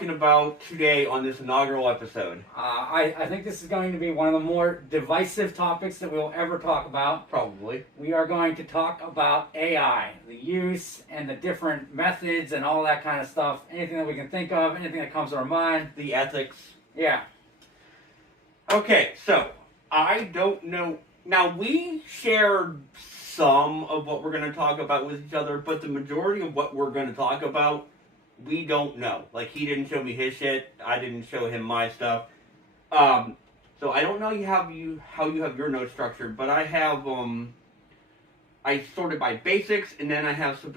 talking about today on this inaugural episode? I think this is going to be one of the more divisive topics that we'll ever talk about. Probably. We are going to talk about AI, the use and the different methods and all that kind of stuff. Anything that we can think of, anything that comes to our mind. The ethics. Yeah. Okay, so I don't know. Now, we shared some of what we're going to talk about with each other, but the majority of what we're going to talk about, we don't know. Like, he didn't show me his shit. I didn't show him my stuff. So I don't know how you have your notes structured, but I have, I sorted by basics, and then I have some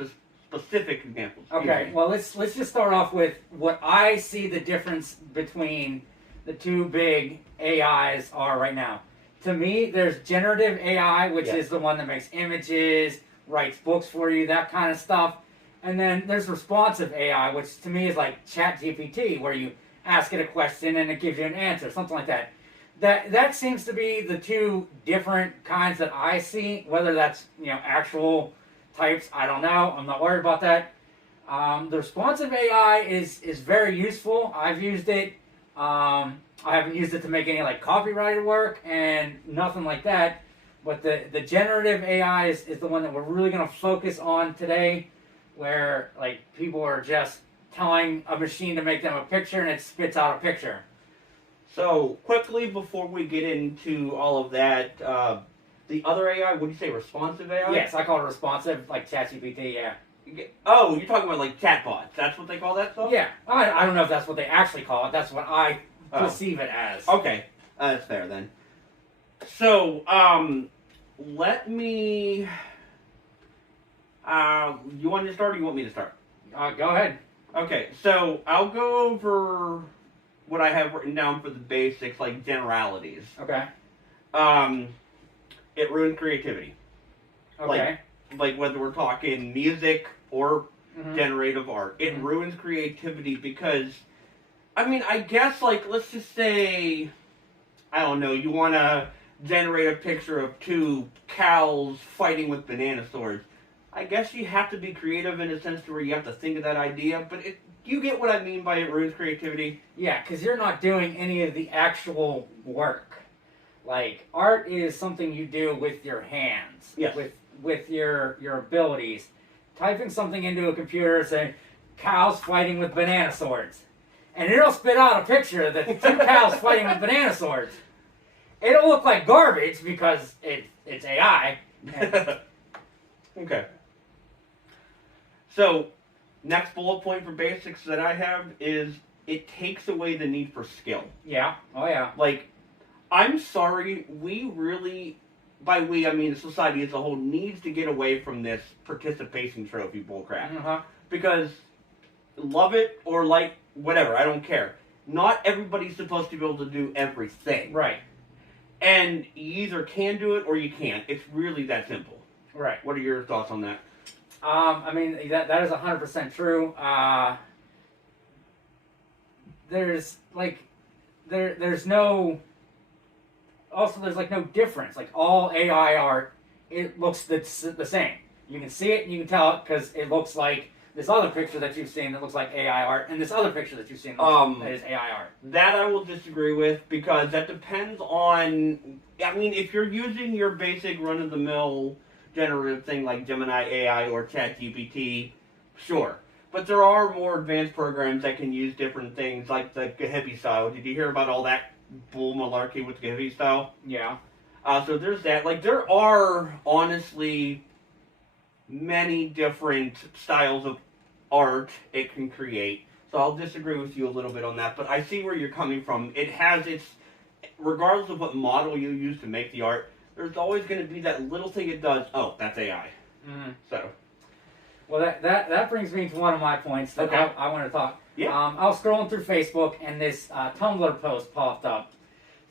specific examples. Okay, well, let's just start off with what I see the difference between the two big AIs are right now. To me, there's generative AI, which is the one that makes images, writes books for you, that kind of stuff. And then there's responsive AI, which to me is like ChatGPT, where you ask it a question and it gives you an answer, something like that. That seems to be the two different kinds that I see. Whether that's actual types, I don't know. I'm not worried about that. The responsive AI is very useful. I've used it. I haven't used it to make any like copyrighted work and nothing like that. But the generative AI is the one that we're really going to focus on today, where like people are just telling a machine to make them a picture and it spits out a picture. So quickly before we get into all of that, the other AI, what do you say, responsive AI? Yes, I call it responsive, like ChatGPT. Yeah. Oh, you're talking about like chatbots. That's what they call that stuff? Yeah. I don't know if that's what they actually call it. That's what I perceive it as. Okay, that's fair then. So, let me. You want to start or you want me to start? Go ahead. Okay, so I'll go over what I have written down for the basics, like generalities. Okay. It ruins creativity. Okay. Like whether we're talking music or generative art, it ruins creativity because, I mean, I guess, like, let's just say, I don't know, you want to generate a picture of two cows fighting with banana swords. I guess you have to be creative in a sense to where you have to think of that idea, but you get what I mean by it ruins creativity? Yeah, because you're not doing any of the actual work. Like, art is something you do with your hands. Yes. With your abilities. Typing something into a computer saying, cows fighting with banana swords. And it'll spit out a picture of the two cows fighting with banana swords. It'll look like garbage because it's AI. Okay. So, next bullet point for basics that I have is it takes away the need for skill. Yeah. Oh, yeah. Like, I'm sorry, we really, by we, I mean society as a whole, needs to get away from this participation trophy bullcrap. Because, love it or like, whatever, I don't care. Not everybody's supposed to be able to do everything. Right. And you either can do it or you can't. It's really that simple. Right. What are your thoughts on that? I mean, that is 100% true. There's no... Also, there's like no difference. Like, all AI art, it looks the same. You can see it and you can tell it because it looks like this other picture that you've seen that looks like AI art, and this other picture that you've seen that is AI art. That I will disagree with, because that depends on... I mean, if you're using your basic run-of-the-mill generative thing like Gemini AI or ChatGPT, sure. But there are more advanced programs that can use different things, like the Gehippie style. Did you hear about all that bull malarkey with the Gehippie style? Yeah. So there's that. Like, there are, honestly, many different styles of art it can create. So I'll disagree with you a little bit on that, but I see where you're coming from. It has its... Regardless of what model you use to make the art, there's always going to be that little thing it does. Oh, that's AI. So... Well, that brings me to one of my points that I want to talk. Yeah. I was scrolling through Facebook, and this Tumblr post popped up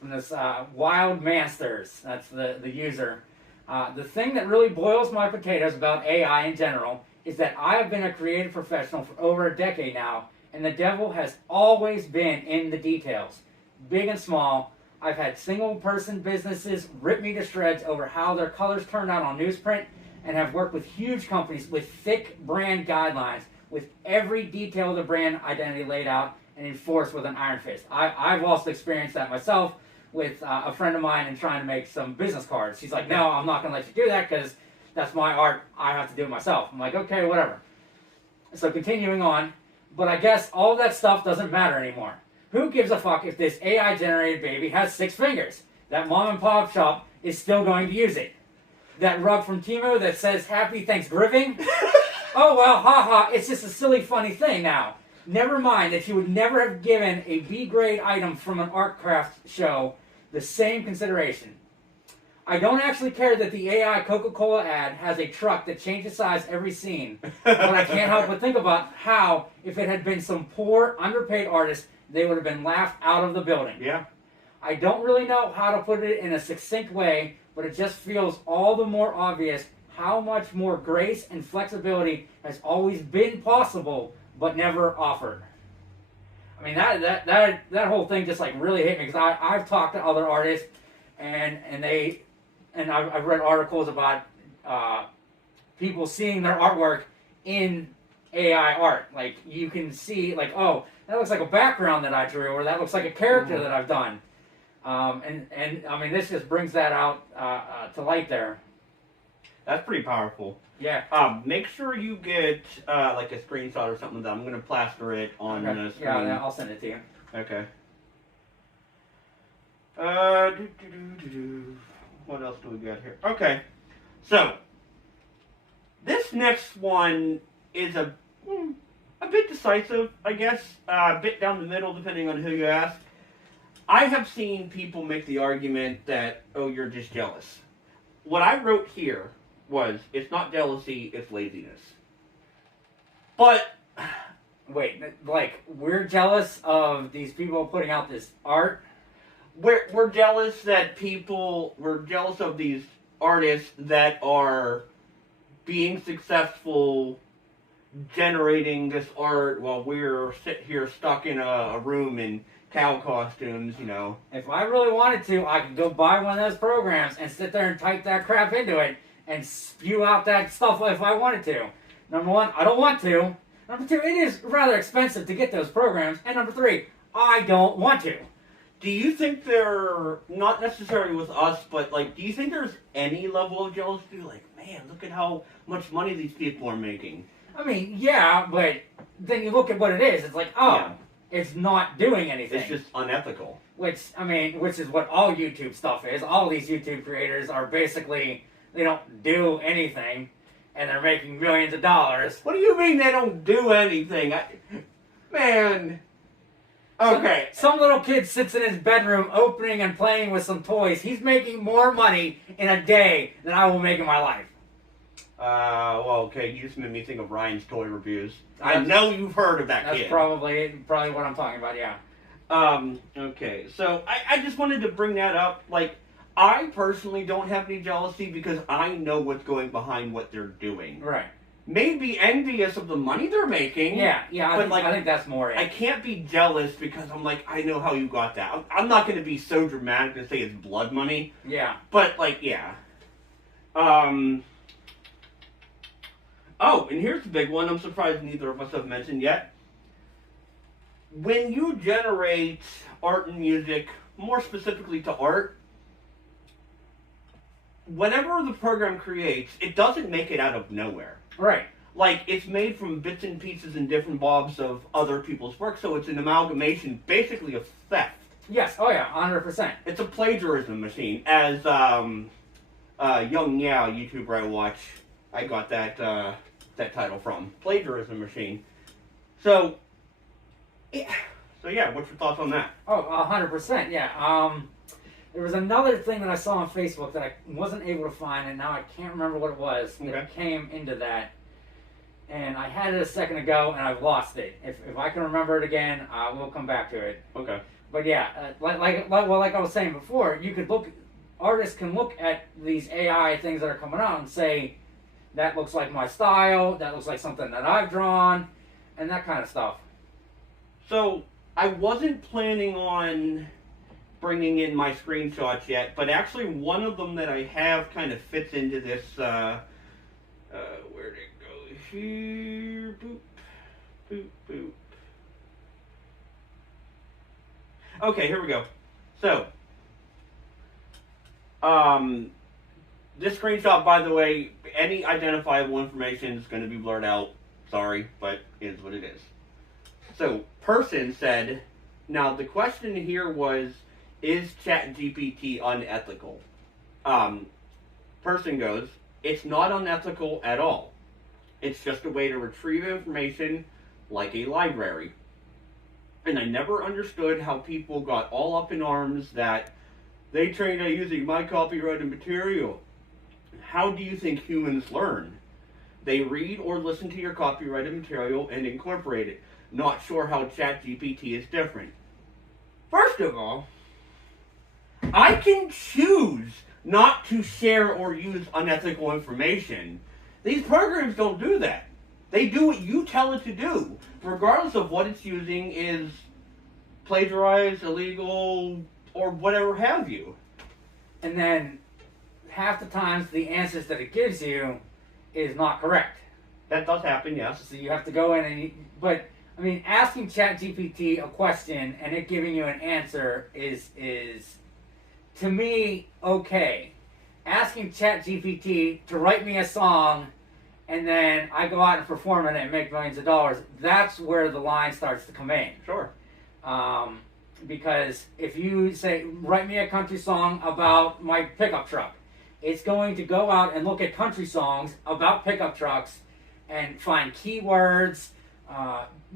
from this Wild Masters. That's the user. The thing that really boils my potatoes about AI in general is that I have been a creative professional for over a decade now, and the devil has always been in the details. Big and small, I've had single-person businesses rip me to shreds over how their colors turned out on newsprint, and have worked with huge companies with thick brand guidelines, with every detail of the brand identity laid out, and enforce with an iron fist. I've also experienced that myself with a friend of mine and trying to make some business cards. She's like, no, I'm not going to let you do that because that's my art. I have to do it myself. I'm like, okay, whatever. So continuing on, but I guess all that stuff doesn't matter anymore. Who gives a fuck if this AI-generated baby has 6 fingers? That mom and pop shop is still going to use it. That rug from Temu that says Happy Thanksgiving? Oh well, haha, it's just a silly funny thing now. Never mind that you would never have given a B-grade item from an art craft show the same consideration. I don't actually care that the AI Coca-Cola ad has a truck that changes size every scene, but I can't help but think about how, if it had been some poor, underpaid artist, they would have been laughed out of the building. Yeah. I don't really know how to put it in a succinct way, but it just feels all the more obvious how much more grace and flexibility has always been possible, but never offered. I mean, that whole thing just like really hit me, because I've talked to other artists, and I've read articles about people seeing their artwork in AI art. Like, you can see, like, oh, that looks like a background that I drew, or that looks like a character that I've done. And I mean, this just brings that out to light there. That's pretty powerful. Yeah. Make sure you get like a screenshot or something of that. I'm going to plaster it on the screen. Yeah, I'll send it to you. Okay. What else do we got here? Okay. So, this next one is a bit decisive, I guess. A bit down the middle, depending on who you ask. I have seen people make the argument that, oh, you're just jealous. What I wrote here was, it's not jealousy, it's laziness. But... Wait, like, we're jealous of these people putting out this art? We're jealous that we're jealous of these artists that are being successful generating this art while we're here stuck in a room in cow costumes, you know. If I really wanted to, I could go buy one of those programs and sit there and type that crap into it and spew out that stuff if I wanted to. Number one, I don't want to. Number two, it is rather expensive to get those programs. And number three, I don't want to. Do you think they're, not necessarily with us, but like, do you think there's any level of jealousy? Like, man, look at how much money these people are making. I mean, yeah, but then you look at what it is. It's like, oh, Yeah. It's not doing anything. It's just unethical. Which is what all YouTube stuff is. All these YouTube creators are basically, they don't do anything, and they're making millions of dollars. What do you mean they don't do anything? Man. Okay. Some little kid sits in his bedroom opening and playing with some toys. He's making more money in a day than I will make in my life. Well, okay, you just made me think of Ryan's toy reviews. I know you've heard of that kid. That's probably what I'm talking about, yeah. Okay, so I just wanted to bring that up. Like, I personally don't have any jealousy because I know what's going behind what they're doing. Right. Maybe envious of the money they're making. Yeah, I think that's more it. I can't be jealous because I'm like, I know how you got that. I'm not going to be so dramatic to say it's blood money. Yeah. But, like, yeah. Oh, and here's the big one. I'm surprised neither of us have mentioned yet. When you generate art and music, more specifically to art, whatever the program creates, it doesn't make it out of nowhere. Right. Like, it's made from bits and pieces and different bobs of other people's work, so it's an amalgamation, basically, of theft. Yes, oh yeah, 100%. It's a plagiarism machine. As, Young Yeah, YouTuber I watch, I got that title from. Plagiarism machine. So yeah, what's your thoughts on that? Oh, 100%, yeah. There was another thing that I saw on Facebook that I wasn't able to find, and now I can't remember what it was that came into that. And I had it a second ago, and I've lost it. If I can remember it again, we'll come back to it. Okay. But yeah, like I was saying before, artists can look at these AI things that are coming out and say, that looks like my style, that looks like something that I've drawn, and that kind of stuff. So, I wasn't planning on bringing in my screenshots yet, but actually one of them that I have kind of fits into this, where'd it go? Here, boop, boop, boop. Okay, here we go. So, this screenshot, by the way, any identifiable information is going to be blurred out. Sorry, but it is what it is. So, person said, now the question here was, is ChatGPT unethical? Person goes, it's not unethical at all. It's just a way to retrieve information like a library. And I never understood how people got all up in arms that they trained on using my copyrighted material. How do you think humans learn? They read or listen to your copyrighted material and incorporate it. Not sure how ChatGPT is different. First of all, I can choose not to share or use unethical information. These programs don't do that. They do what you tell it to do, regardless of what it's using is plagiarized, illegal, or whatever have you. And then half the times the answers that it gives you is not correct. That does happen, yes. So you have to go in and but I mean, asking ChatGPT a question and it giving you an answer is to me okay. Asking ChatGPT to write me a song and then I go out and perform it and make millions of dollars, that's where the line starts to come in. Sure. Because if you say, write me a country song about my pickup truck, it's going to go out and look at country songs about pickup trucks and find keywords,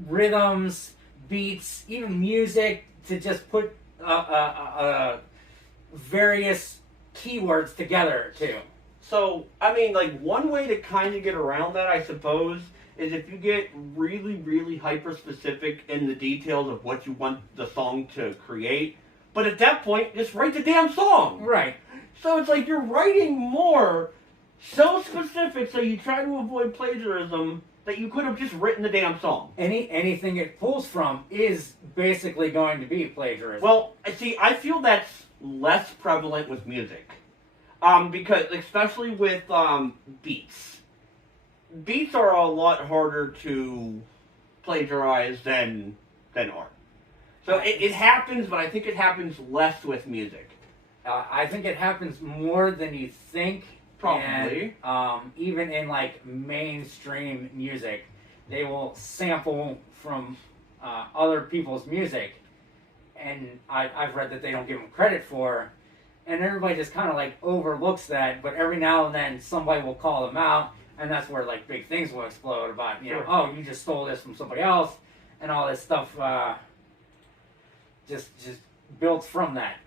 rhythms, beats, even music to just put various keywords together too. So, I mean, like, one way to kind of get around that, I suppose, is if you get really, really hyper-specific in the details of what you want the song to create. But at that point, just write the damn song! Right. So it's like you're writing more so specific so you try to avoid plagiarism that you could have just written the damn song. Anything it pulls from is basically going to be plagiarism. Well, see, I feel that's less prevalent with music. Because, especially with beats. Beats are a lot harder to plagiarize than art. So it happens, but I think it happens less with music. I think it happens more than you think. Probably. And, even in like mainstream music, they will sample from other people's music, and I've read that they don't give them credit for. And everybody just kind of like overlooks that, but every now and then somebody will call them out, and that's where like big things will explode about, you know, oh, you just stole this from somebody else, and all this stuff just built from that.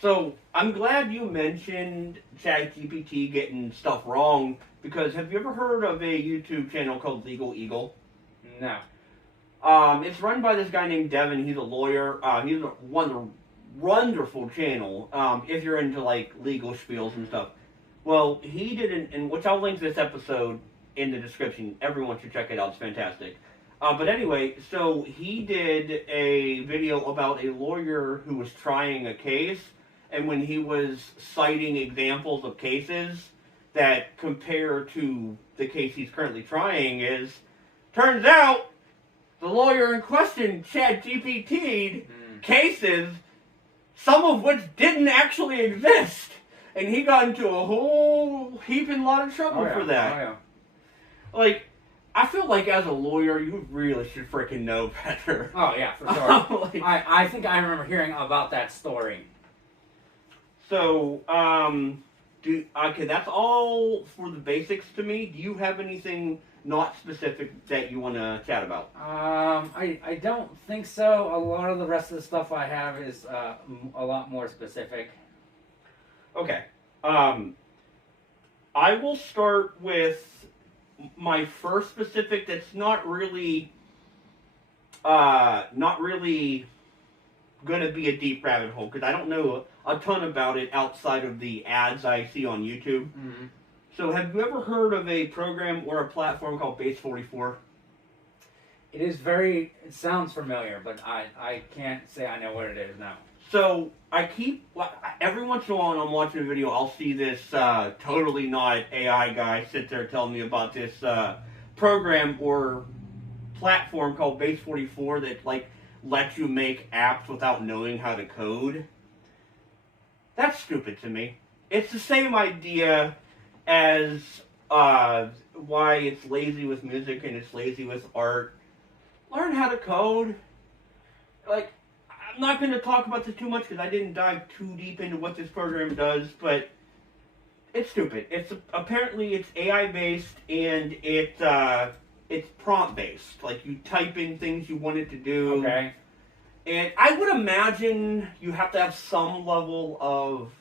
So I'm glad you mentioned ChatGPT getting stuff wrong, because have you ever heard of a YouTube channel called Legal Eagle? No. It's run by this guy named Devin. He's a lawyer. He's a wonderful channel if you're into like legal spiels and stuff. Well, he did and which I'll link this episode in the description. Everyone should check it out. It's fantastic. But anyway, so he did a video about a lawyer who was trying a case, and when he was citing examples of cases that compare to the case he's currently trying, turns out the lawyer in question ChatGPT'd cases, some of which didn't actually exist. And he got into a whole heaping lot of trouble for that. Oh, yeah. Like, I feel like as a lawyer, you really should freaking know better. Oh, yeah, for sure. I think I remember hearing about that story. So, okay, that's all for the basics to me. Do you have anything not specific that you want to chat about? I don't think so. A lot of the rest of the stuff I have is a lot more specific. Okay. I will start with my first specific that's not really going to be a deep rabbit hole, because I don't know a ton about it outside of the ads I see on YouTube. Mm-hmm. So have you ever heard of a program or a platform called Base 44? It sounds familiar, but I can't say I know what it is now. So every once in a while when I'm watching a video, I'll see this totally not AI guy sit there telling me about this program or platform called Base 44 that like let you make apps without knowing how to code. That's stupid to me. It's the same idea as why it's lazy with music and it's lazy with art. Learn how to code. Like, I'm not going to talk about this too much because I didn't dive too deep into what this program does, but it's stupid. Apparently it's AI based and it's prompt based. Like, you type in things you want it to do. Okay. And I would imagine you have to have some level of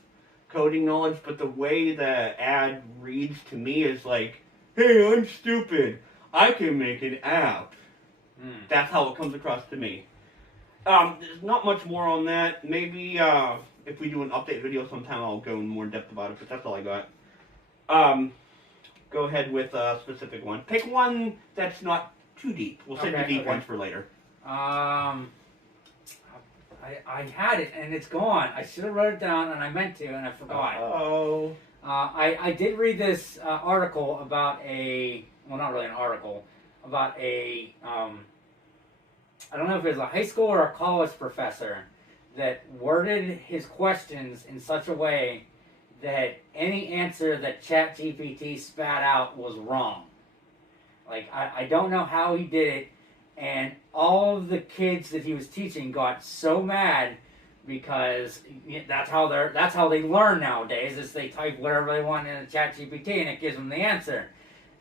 coding knowledge, but the way the ad reads to me is like, hey, I'm stupid. I can make an app. That's how it comes across to me. There's not much more on that. Maybe if we do an update video sometime, I'll go in more depth about it, but that's all I got. Go ahead with a specific one. Pick one that's not too deep. We'll save the deep ones for later. I had it and it's gone. I should have wrote it down and I meant to and I forgot. Oh. I did read this article about well, not really an article, about I don't know if it was a high school or a college professor that worded his questions in such a way that any answer that ChatGPT spat out was wrong. Like, I don't know how he did it, and all of the kids that he was teaching got so mad because that's how they learn nowadays, is they type whatever they want in the ChatGPT and it gives them the answer.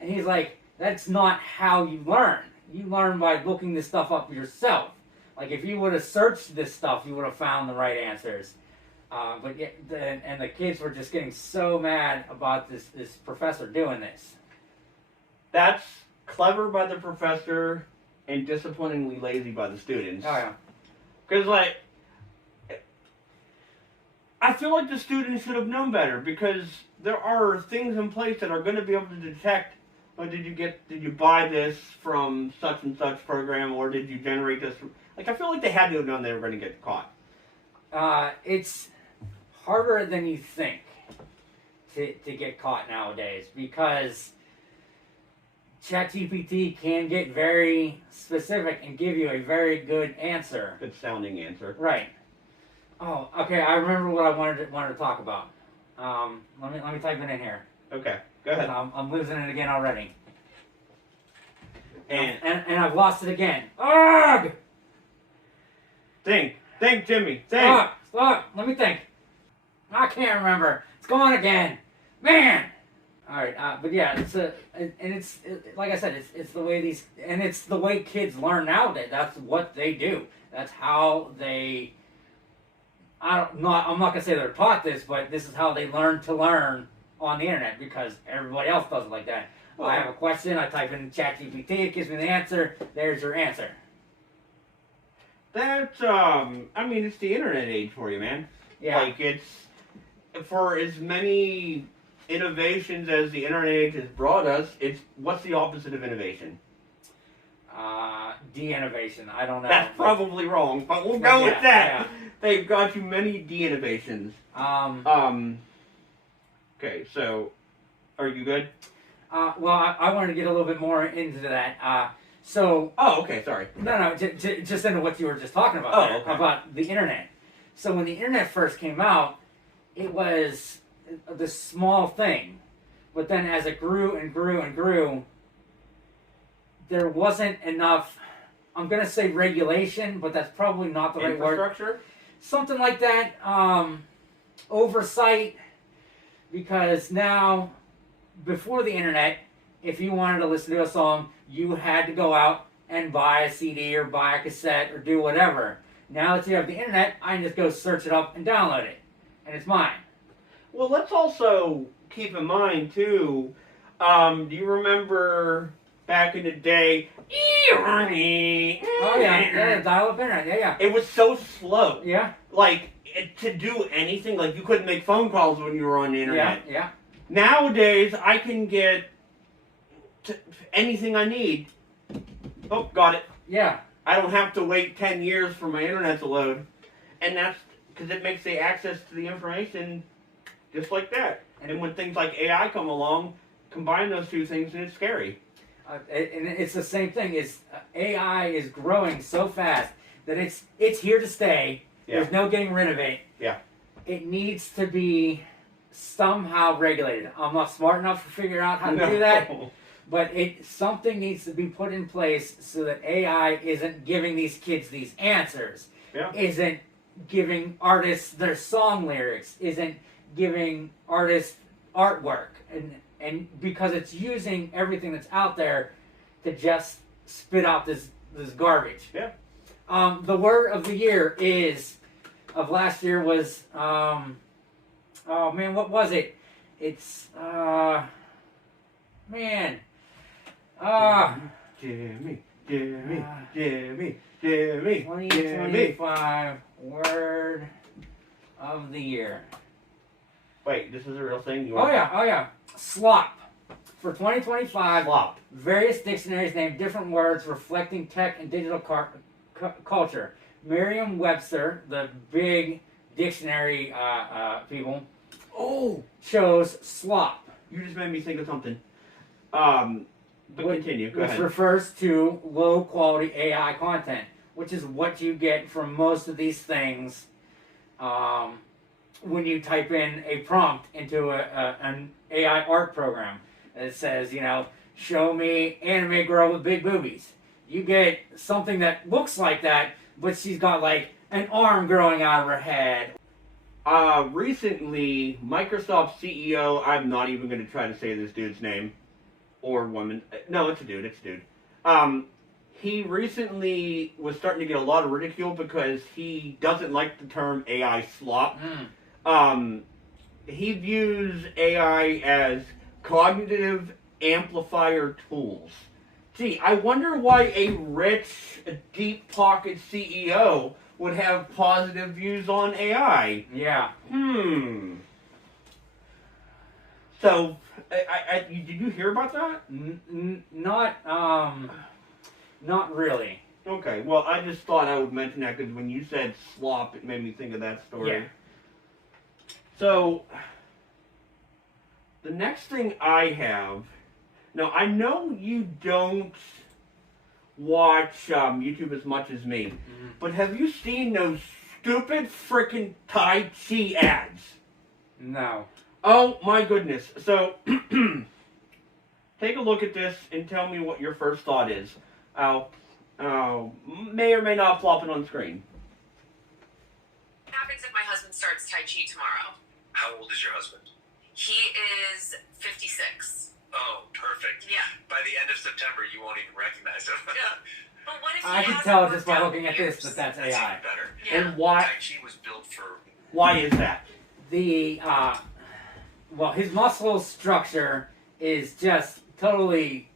And he's like, that's not how you learn. You learn by looking this stuff up yourself. Like, if you would have searched this stuff, you would have found the right answers. But the kids were just getting so mad about this professor doing this. That's clever by the professor and disappointingly lazy by the students. Oh, yeah. Because, like, I feel like the students should have known better, because there are things in place that are going to be able to detect, oh, did you buy this from such and such program, or did you generate this from, like, I feel like they had to have known they were going to get caught. It's harder than you think to get caught nowadays, because ChatGPT can get very specific and give you a very good answer. Good sounding answer. Right. Oh, okay. I remember what I wanted to talk about. Let me type it in here. Okay, go ahead. I'm losing it again already. And I've lost it again. Ugh! Think, Jimmy. Think. Stop. Let me think. I can't remember. It's gone again. Man. All right. But yeah, it's like I said, it's the way it's the way kids learn nowadays. That's what they do. That's how they. I'm not gonna say they're taught this, but this is how they learn to learn on the internet, because everybody else does it like that. Well, I have a question, I type in ChatGPT, it gives me the answer. There's your answer. That's I mean, it's the internet age for you, man. Yeah. Like, it's for as many innovations as the internet age has brought us. It's what's the opposite of innovation? De-innovation. I don't know. That's probably wrong, but we'll go with that. Yeah. They've got you many de-innovations. Okay, so are you good? Well, I wanted to get a little bit more into that. So. Oh, okay. Sorry. No. Just into what you were just talking about. Oh, okay. About the internet. So when the internet first came out, it was this small thing, but then as it grew and grew and grew, there wasn't enough. I'm gonna say regulation, but that's probably not the right word. Infrastructure? Something like that. Oversight, because now, before the internet, if you wanted to listen to a song, you had to go out and buy a CD or buy a cassette or do whatever. Now that you have the internet, I can just go search it up and download it, and it's mine. Well, let's also keep in mind, too, do you remember back in the day, Oh, yeah, dial-up internet, yeah. It was so slow. Yeah. Like, to do anything, like, you couldn't make phone calls when you were on the internet. Yeah. Nowadays, I can get anything I need. Oh, got it. Yeah. I don't have to wait 10 years for my internet to load. And that's because it makes the access to the information just like that. And when things like AI come along, combine those two things and it's scary. And it's the same thing. AI is growing so fast that it's here to stay. Yeah. There's no getting rid of it. Yeah. It needs to be somehow regulated. I'm not smart enough to figure out how to do that, but something needs to be put in place so that AI isn't giving these kids these answers. Yeah. Isn't giving artists their song lyrics. Isn't giving artists artwork, and because it's using everything that's out there to just spit out this garbage. Yeah. The word of the year of last year was oh man, what was it? It's man. Jimmy. 2025 word of the year. Wait, this is a real thing? Oh yeah. Slop. For 2025, Slop. various dictionaries name different words reflecting tech and digital culture. Merriam-Webster, the big dictionary people, chose slop. You just made me think of something. But continue. Go which ahead. refers to low-quality AI content, which is what you get from most of these things when you type in a prompt into an AI art program. It says, show me anime girl with big boobies. You get something that looks like that, but she's got like an arm growing out of her head. Recently, Microsoft CEO, I'm not even going to try to say this dude's name, or woman. No, it's a dude. He recently was starting to get a lot of ridicule because he doesn't like the term AI slop. He views AI as cognitive amplifier tools. Gee, I wonder why a rich, deep-pocket CEO would have positive views on AI. Yeah. So, did you hear about that? Not really. Okay, well, I just thought I would mention that because when you said slop, it made me think of that story. Yeah. So, the next thing I have... Now, I know you don't watch YouTube as much as me, but have you seen those stupid frickin' Tai Chi ads? No. Oh, my goodness. So, take a look at this and tell me what your first thought is. May or may not plop it on screen. What happens if my husband starts Tai Chi tomorrow? How old is your husband? He is 56. Oh, perfect. Yeah. By the end of September, you won't even recognize him. Yeah. But what if he I can hasn't tell worked just by out looking at years? this that that's That's AI. even better. Yeah. And why? Tai Chi was built for... Why is that? Well, his muscle structure is just totally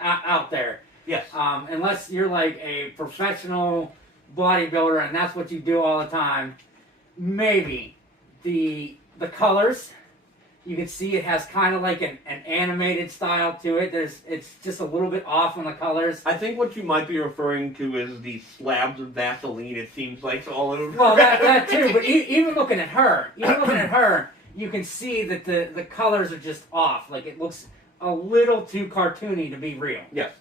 out there. Yes. Unless you're like a professional bodybuilder and that's what you do all the time, maybe. The colors, you can see it has kind of like an animated style to it. It's just a little bit off on the colors. I think what you might be referring to is the slabs of Vaseline, it seems like, all over. Well, that too, but even looking at her, you can see that the colors are just off. Like, it looks a little too cartoony to be real. Yes.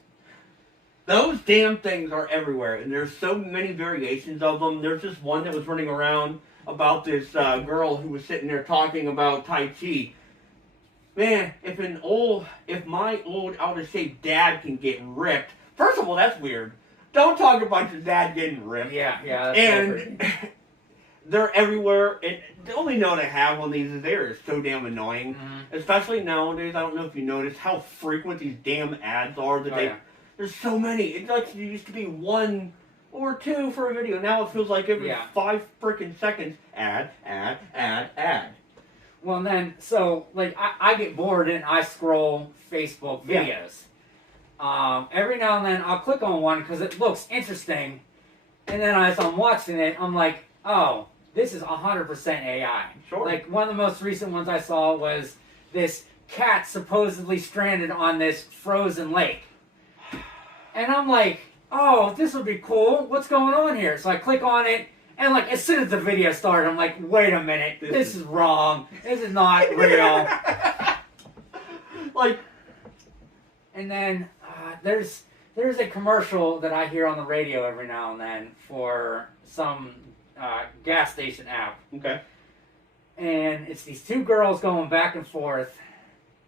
Those damn things are everywhere, and there's so many variations of them. There's just one that was running around about this girl who was sitting there talking about Tai Chi. Man, if my old out-of-shape dad can get ripped, first of all, that's weird. Don't talk about your dad getting ripped. Yeah. That's And they're everywhere. And the only note I have on these is they're so damn annoying. Especially nowadays, I don't know if you noticed how frequent these damn ads are. There's so many. It like there used to be one or two for a video. Now it feels like every 5 frickin' seconds, ad. Well, then, so, like, I get bored and I scroll Facebook videos. Every now and then I'll click on one because it looks interesting. And then as I'm watching it, I'm like, oh, this is 100% AI. Sure. Like, one of the most recent ones I saw was this cat supposedly stranded on this frozen lake. And I'm like, oh, this would be cool. What's going on here? So I click on it, and like as soon as the video started, I'm like, wait a minute, this is wrong. This is not real. Like, and then there's there's a commercial that I hear on the radio every now and then for some gas station app. Okay. And it's these two girls going back and forth.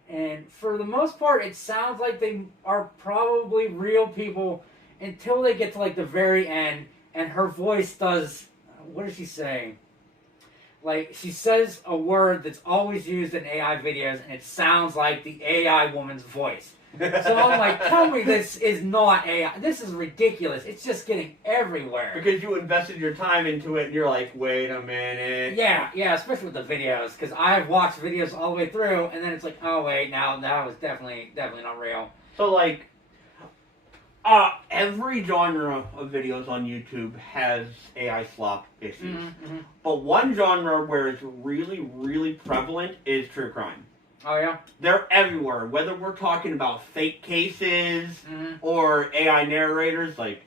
And for the most part, it sounds like they are probably real people until they get to like the very end. And her voice does, what does she say? Like, she says a word that's always used in AI videos, and it sounds like the AI woman's voice. So I'm like, tell me this is not AI. This is ridiculous. It's just getting everywhere. Because you invested your time into it, and you're like, wait a minute. Yeah, especially with the videos, because I've watched videos all the way through, and then it's like, oh wait, now that was definitely not real. So like, every genre of videos on YouTube has AI slop issues. Mm-hmm. But one genre where it's really, really prevalent is true crime. Oh yeah? They're everywhere, whether we're talking about fake cases or AI narrators, like,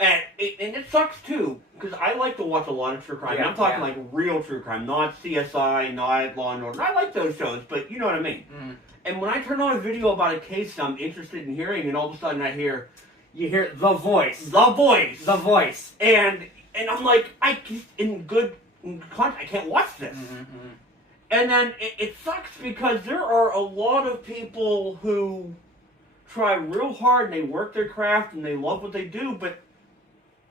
and it sucks too, because I like to watch a lot of true crime. Yeah, I'm talking like real true crime, not CSI, not Law and Order. I like those shows, but you know what I mean. And when I turn on a video about a case that I'm interested in hearing, and all of a sudden you hear the voice, and I'm like, in context, I can't watch this. And then it sucks because there are a lot of people who try real hard and they work their craft and they love what they do, but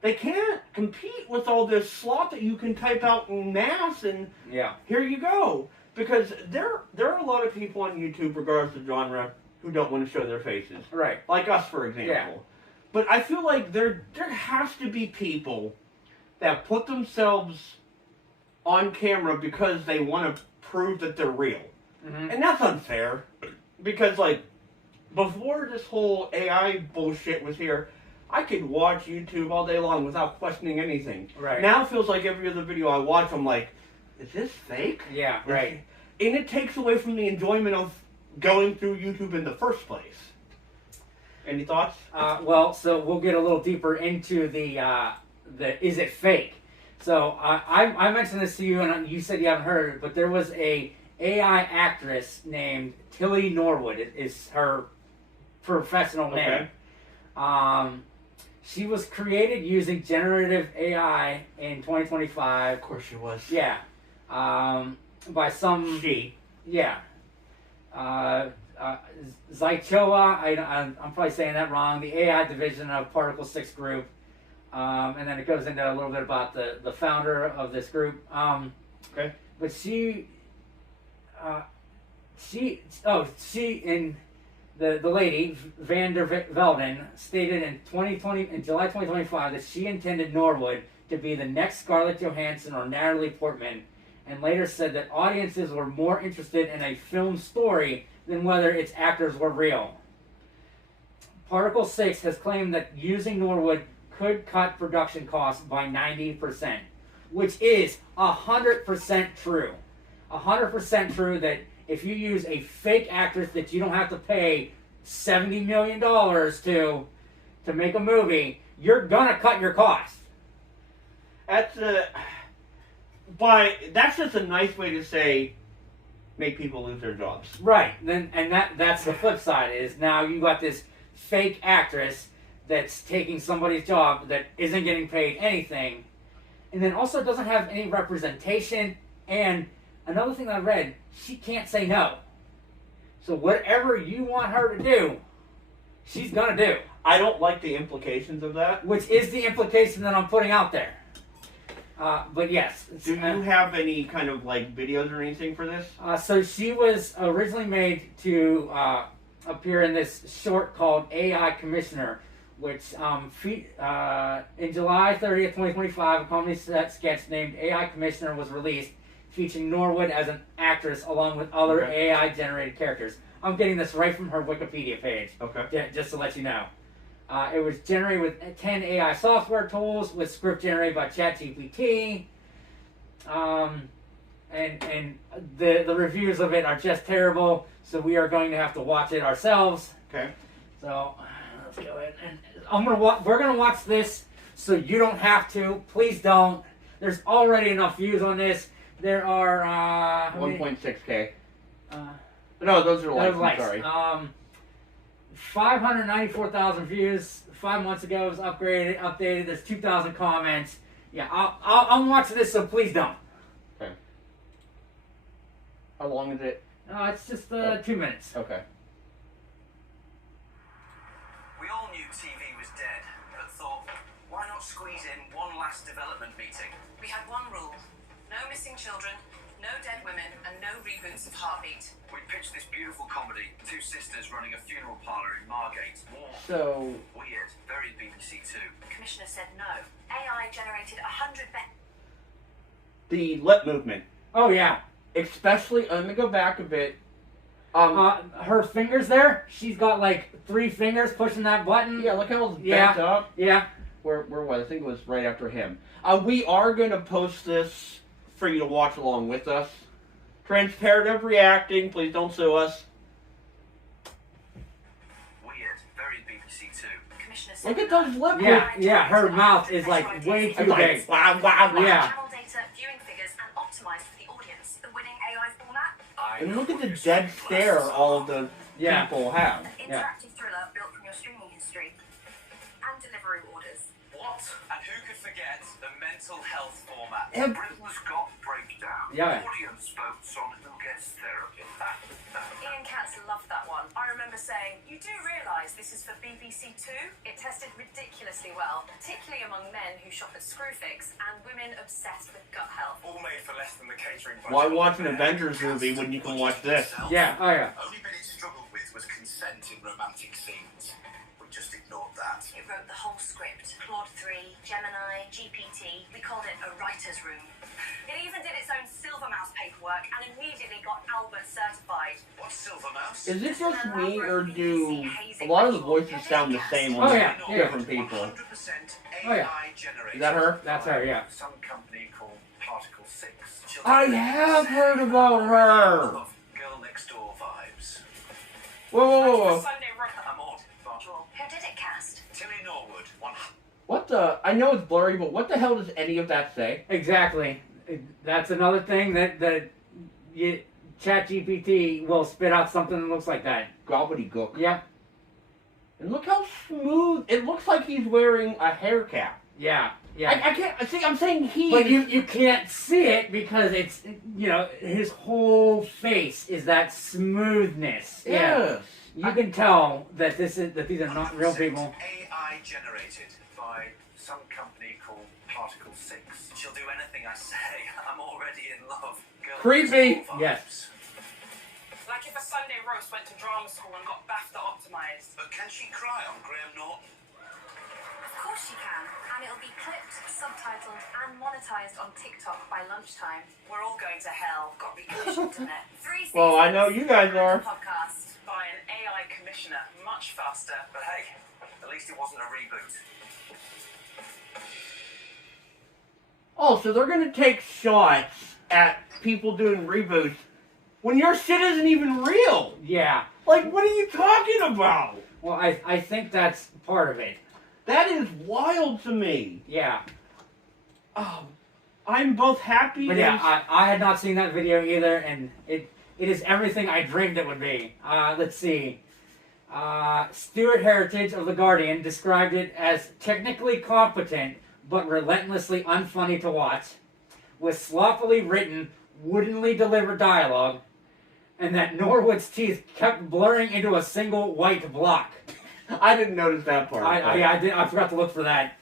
they can't compete with all this slop that you can type out en masse and here you go. Because there are a lot of people on YouTube, regardless of genre, who don't want to show their faces. Right. Like us, for example. Yeah. But I feel like there has to be people that put themselves on camera because they want to prove that they're real. And that's unfair. Because, like, before this whole AI bullshit was here, I could watch YouTube all day long without questioning anything. Right. Now it feels like every other video I watch, I'm like, is this fake? Yeah, right. And it takes away from the enjoyment of going through YouTube in the first place. Any thoughts? Well, so we'll get a little deeper into the is it fake? So I mentioned this to you, and you said you haven't heard it, but there was a AI actress named Tilly Norwood. Is her professional name. She was created using generative AI in 2025. Of course she was. Yeah. By some... She. Yeah. Zychoa, I'm probably saying that wrong, the AI division of Particle 6 Group. And then it goes into a little bit about the founder of this group. Okay. But she in the lady, Van der Velden, stated in July 2025 that she intended Norwood to be the next Scarlett Johansson or Natalie Portman, and later said that audiences were more interested in a film story than whether its actors were real. Particle 6 has claimed that using Norwood could cut production costs by 90%, which is 100% true. 100% true that if you use a fake actress that you don't have to pay $70 million to make a movie, you're gonna cut your costs. That's just a nice way to say make people lose their jobs. Right. That's the flip side is now you got this fake actress that's taking somebody's job that isn't getting paid anything, and then also doesn't have any representation. And another thing I read, she can't say no. So whatever you want her to do, she's gonna do. I don't like the implications of that. Which is the implication that I'm putting out there. But yes. Do you have any kind of like videos or anything for this? So she was originally made to appear in this short called AI Commissioner, which in July 30th, 2025, a comedy sketch named AI Commissioner was released, featuring Norwood as an actress along with other AI-generated characters. I'm getting this right from her Wikipedia page. Okay. Just to let you know. It was generated with 10 AI software tools with script generated by ChatGPT. And the reviews of it are just terrible, so we are going to have to watch it ourselves. Okay. So let's go ahead and we're gonna watch this, so you don't have to. Please don't. There's already enough views on this. There are 1.6K. No, those are likes. I'm sorry. 594,000 views. 5 months ago, it was updated. There's 2,000 comments. Yeah, I'm watching this, so please don't. Okay. How long is it? It's just 2 minutes. Okay. We all knew TV was dead, but thought, why not squeeze in one last development meeting? We had one rule: no missing children, no dead women, and no reboots of Heartbeat. We pitched this beautiful comedy, two sisters running a funeral parlour in Margate. Warm, So, weird, very BBC Two. The commissioner said no. AI generated 100 the lip movement. Oh yeah. Especially, let me go back a bit. Her fingers there. She's got like 3 fingers pushing that button. Yeah, look how it's Yeah. bent up. Yeah. Where was? I think it was right after him. We are going to post this for you to watch along with us. Transparent reacting. Please don't sue us. Weird, very BBC Two. The commissioner said Look at no. those lip Yeah. Her mouth is like way It's too like, big. wow, wow, wow. Yeah. Channel data, viewing figures, and optimized for the audience. The winning AI format. And look at the dead stare all of the Yeah. people have. An Yeah. interactive thriller built from your streaming history and delivery orders. What? And who could forget the mental health format? Yeah. Britain's Got Breakdown. Yeah. Audience votes on who gets therapy. Ian Katz loved that one. I remember saying, "You do realise this is for BBC Two?" It tested ridiculously well, particularly among men who shop at Screwfix and women obsessed with gut health. All made for less than the catering budget. Why watch an Avengers movie when you can watch this? Yeah. Oh yeah. Only bit it struggled with was consent in romantic scenes. We just ignored that. It wrote the whole script. Claude 3, Gemini, GPT. We called it a writer's room. It even did its own Silver Mouse paperwork and immediately got Albert certified. What's Silver Mouse? Is it just me, or do a lot of the voices sound the same Oh, on yeah. different people? 100% Oh, yeah. AI generated. Is that her? That's her. Yeah. Some company called Particle 6. I have heard about her. Girl next door vibes. Whoa, whoa, whoa, whoa. Sunday Rocker. I'm on. But Who did it cast? Tilly Norwood. What the? I know it's blurry, but what the hell does any of that say? Exactly. That's another thing that ChatGPT will spit out something that looks like that. Gobbledygook. Yep. And look how smooth. It looks like he's wearing a hair cap. Yeah. Yeah. I can't see. I'm saying he. But you can't see it because it's, his whole face is that smoothness. Yeah. Yes. You can tell that these are not real 100% people. AI generated by some company called Particle 6. She'll do anything I say. I'm already in love. Girl Creepy. next door vibes. Yes. Like if a Sunday roast went to drama school and got BAFTA optimized. But can she cry on Graham Norton? Of course she can. And it'll be clipped, subtitled, and monetized on TikTok by lunchtime. We're all going to hell. Got recommissioned to net. 3 seasons. Well, I know you guys are. Podcast by an AI commissioner. Much faster. But hey, at least it wasn't a reboot. Oh, so they're gonna take shots at people doing reboots when your shit isn't even real. Yeah. Like, what are you talking about? Well, I think that's part of it. That is wild to me. Yeah. Oh, I'm both happy But and yeah, I had not seen that video either, and it is everything I dreamed it would be. Let's see. Stuart Heritage of The Guardian described it as technically competent, but relentlessly unfunny to watch, with sloppily written, woodenly delivered dialogue, and that Norwood's teeth kept blurring into a single white block. I didn't notice that part. I forgot to look for that.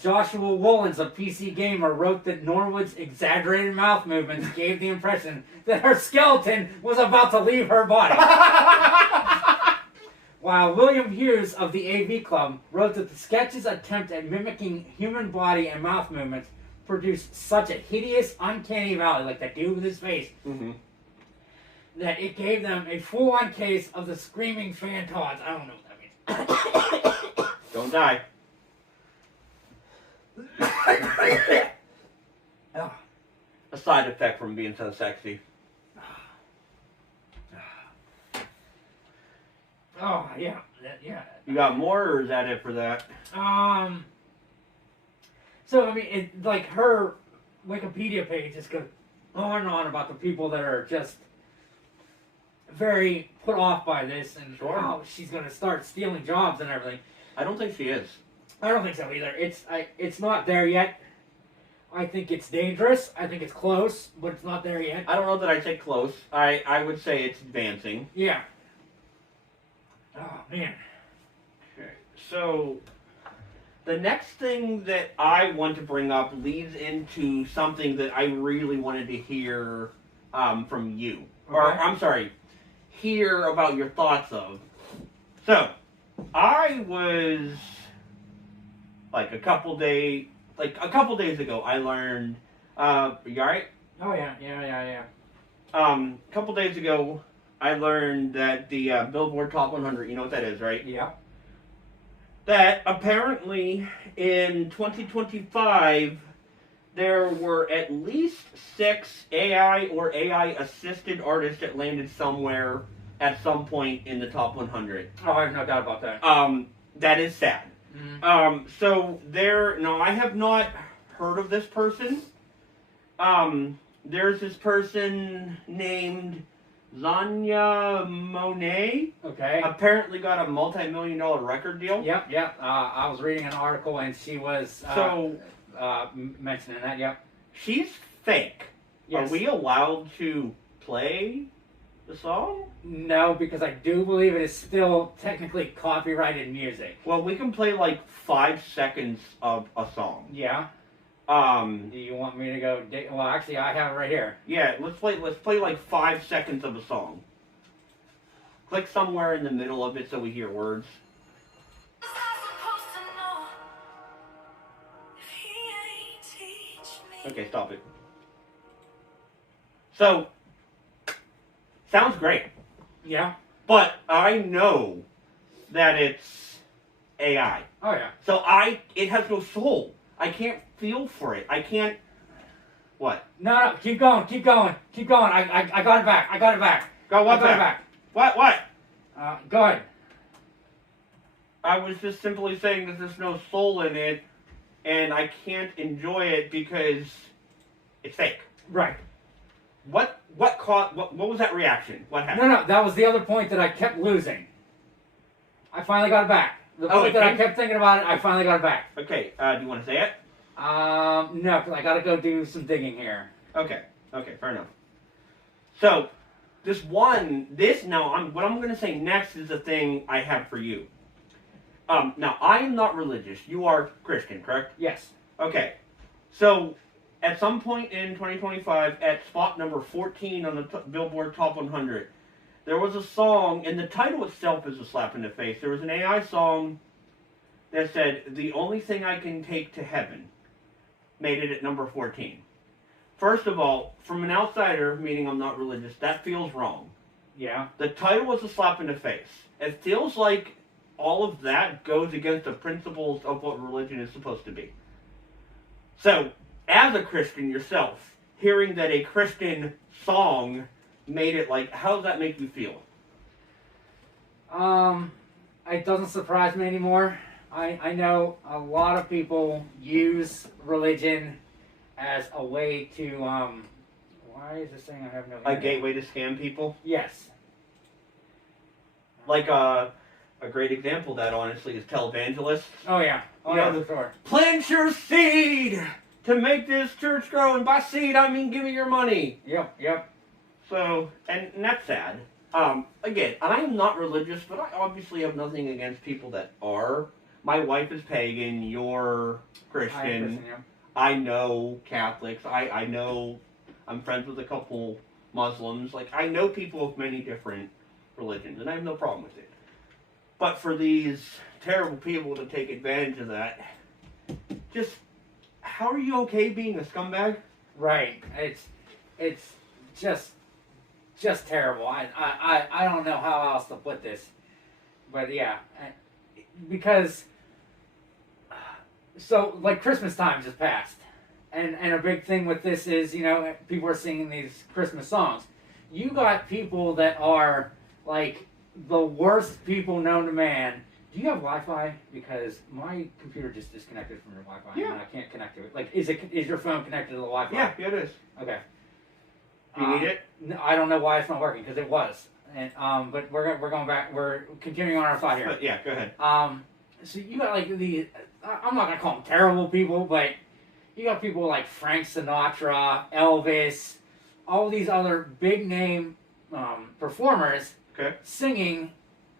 Joshua Woolens of PC Gamer wrote that Norwood's exaggerated mouth movements gave the impression that her skeleton was about to leave her body. While William Hughes of the AV Club wrote that the sketch's attempt at mimicking human body and mouth movements produced such a hideous, uncanny valley, like that dude with his face, that it gave them a full-on case of the screaming fantods. I don't know what that means. Don't die. Oh. A side effect from being so sexy. Oh, yeah. Yeah. You got more, or is that it for that? So, I mean, like, her Wikipedia page just goes on and on about the people that are just very put off by this and Sure. how she's going to start stealing jobs and everything. I don't think she is. I don't think so either. It's not there yet. I think it's dangerous. I think it's close, but it's not there yet. I don't know that I'd say close. I would say it's advancing. Yeah. Oh man. Okay. So the next thing that I want to bring up leads into something that I really wanted to hear from you. Or Okay. I'm sorry, hear about your thoughts of. So I was like a couple days ago. I learned. You alright? Oh yeah. A couple days ago, I learned that the Billboard Top 100. You know what that is, right? Yeah. That apparently in 2025 there were at least 6 AI or AI assisted artists that landed somewhere at some point in the top 100. Oh, I have no doubt about that. That is sad. Mm. So there. No, I have not heard of this person. There's this person named Zanya Monet. Okay. Apparently got a multi-million-dollar record deal. Yep. I was reading an article and she was mentioning that. Yep. She's fake. Yes. Are we allowed to play the song? No, because I do believe it is still technically copyrighted music. Well, we can play like 5 seconds of a song. Yeah. Do you want me to go? Well, actually, I have it right here. Yeah, let's play like 5 seconds of a song. Click somewhere in the middle of it so we hear words. Okay, stop it. So, sounds great. Yeah. But I know that it's AI. Oh yeah. So it has no soul. I can't feel for it. I can't. What? No, keep going. I got it back. Go, what's I got that? it back. What? Go ahead. I was just simply saying that there's no soul in it, and I can't enjoy it because it's fake. Right. What was that reaction? What happened? No, that was the other point that I kept losing. I finally got it back. The point that I kept thinking about it, I finally got it back. Okay, do you want to say it? No, because I gotta go do some digging here. Okay, fair enough. So, what I'm going to say next is the thing I have for you. Now, I am not religious. You are Christian, correct? Yes. Okay, so at some point in 2025, at spot number 14 on the Billboard Top 100, there was a song, and the title itself is a slap in the face. There was an AI song that said, "The only thing I can take to heaven," made it at number 14. First of all, from an outsider, meaning I'm not religious, that feels wrong. Yeah. The title was a slap in the face. It feels like all of that goes against the principles of what religion is supposed to be. So, as a Christian yourself, hearing that a Christian song made it, like, how does that make you feel? It doesn't surprise me anymore. I know a lot of people use religion as a way to, why is this saying I have no... A gateway to scam people? Yes. Like, a great example of that, honestly, is televangelists. Oh, yeah. Sure. Plant your seed to make this church grow, and by seed, I mean give me your money. Yep. So, and that's sad. Again, I am not religious, but I obviously have nothing against people that are. My wife is pagan, you're Christian. I know Catholics. I know, I'm friends with a couple Muslims. Like, I know people of many different religions, and I have no problem with it. But for these terrible people to take advantage of that, just, how are you okay being a scumbag? Right. It's just terrible. I don't know how else to put this. But yeah, because so like Christmas time just passed. And a big thing with this is, people are singing these Christmas songs. You got people that are like the worst people known to man. Do you have Wi-Fi? Because my computer just disconnected from your Wi-Fi and I can't connect to it. Like, is your phone connected to the Wi-Fi? Yeah, it is. Okay. Do you need it? No, I don't know why it's not working, because it was. And but we're going back. We're continuing on our thought here. But yeah, go ahead. So you got like the I'm not gonna call them terrible people, but you got people like Frank Sinatra, Elvis, all these other big name performers Okay. singing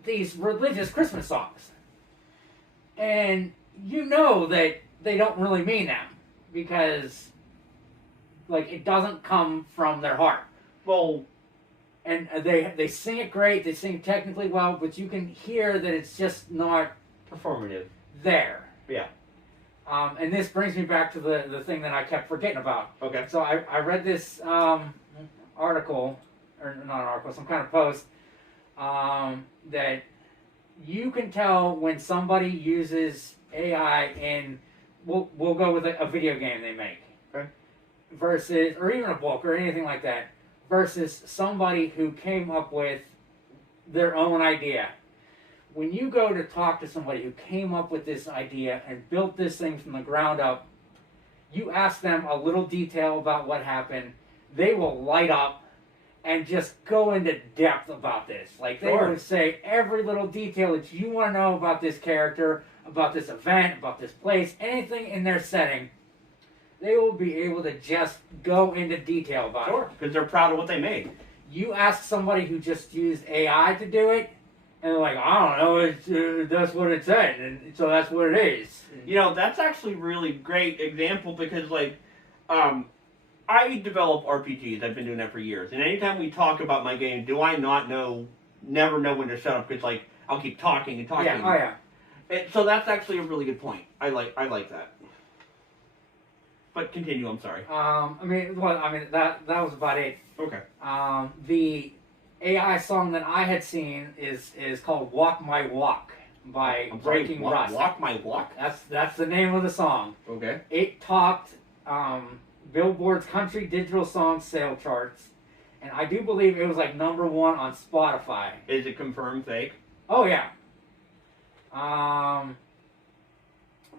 these religious Christmas songs, and you know that they don't really mean them because like it doesn't come from their heart. Well, And they sing it great, they sing it technically well, but you can hear that it's just not performative. there. Yeah. And this brings me back to the thing that I kept forgetting about. Okay. So I read this article, or not an article, some kind of post, that you can tell when somebody uses AI in, we'll go with a video game they make. Okay. Versus, or even a book or anything like that, versus somebody who came up with their own idea. When you go to talk to somebody who came up with this idea and built this thing from the ground up, you ask them a little detail about what happened, they will light up and just go into depth about this. Like they Sure. would say every little detail that you want to know about this character, about this event, about this place, anything in their setting, they will be able to just go into detail about it. Because they're proud of what they made. You ask somebody who just used AI to do it, and they're like, I don't know, it's, that's what it said, and so that's what it is. You know, that's actually really great example because, like, I develop RPGs. I've been doing that for years. And anytime we talk about my game, do I never know when to shut up because, like, I'll keep talking and talking. Yeah, oh yeah. And so that's actually a really good point. I like that. But continue, I'm sorry. That was about it. Okay. The AI song that I had seen is called "Walk My Walk" by I'm sorry, Breaking walk, Rust. Walk My Walk? That's the name of the song. Okay. It topped Billboard's country digital song sale charts, and I do believe it was like #1 on Spotify. Is it confirmed fake? Oh yeah.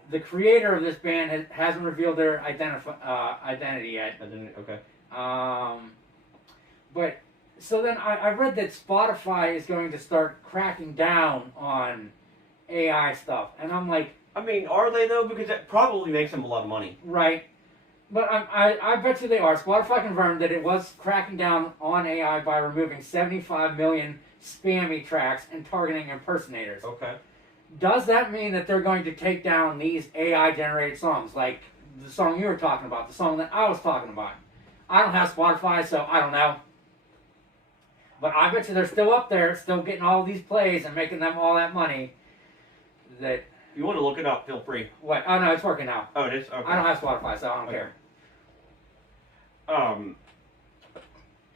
The creator of this band hasn't revealed their identity yet. Okay. But so then I read that Spotify is going to start cracking down on AI stuff, and I'm like, I mean, are they though? Because that probably makes them a lot of money. right. But I bet you they are. Spotify confirmed that it was cracking down on AI by removing 75 million spammy tracks and targeting impersonators. Okay. Does that mean that they're going to take down these AI-generated songs, like the song you were talking about, the song that I was talking about? I don't have Spotify, so I don't know. But I bet you they're still up there, still getting all these plays and making them all that money. That You want to look it up? Feel free. what? Oh no, it's working now. Oh, it is. Okay. I don't have Spotify, so I don't Okay. care.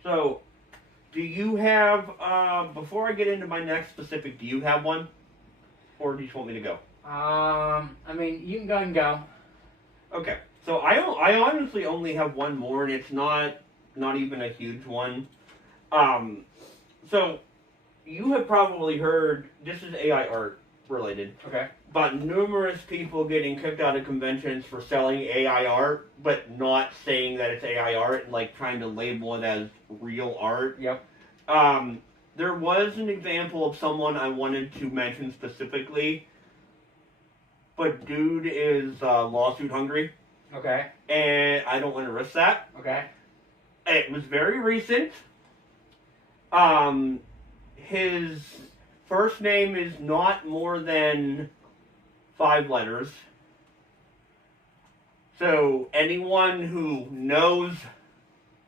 So, do you have? Before I get into my next specific, do you have one, or do you just want me to go? You can go and go. Okay. So I honestly only have one more, and it's not even a huge one. So you have probably heard, this is AI art related, Okay. but numerous people getting kicked out of conventions for selling AI art, but not saying that it's AI art and like trying to label it as real art. Yep. There was an example of someone I wanted to mention specifically, but dude is lawsuit hungry, Okay. and I don't want to risk that. Okay. It was very recent. His first name is not more than 5 letters. So anyone who knows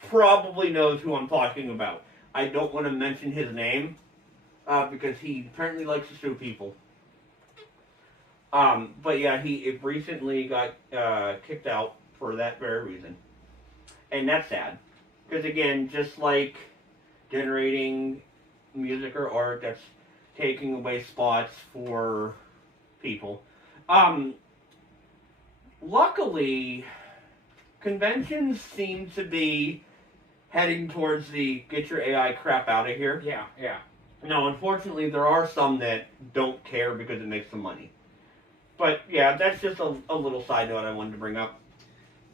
probably knows who I'm talking about. I don't want to mention his name because he apparently likes to sue people. But yeah, he recently got kicked out for that very reason. And that's sad. Because again, just like generating music or art, that's taking away spots for people. Luckily, conventions seem to be heading towards the get your AI crap out of here. Yeah. Yeah. Now, unfortunately, there are some that don't care because it makes them money. But yeah, that's just a little side note I wanted to bring up.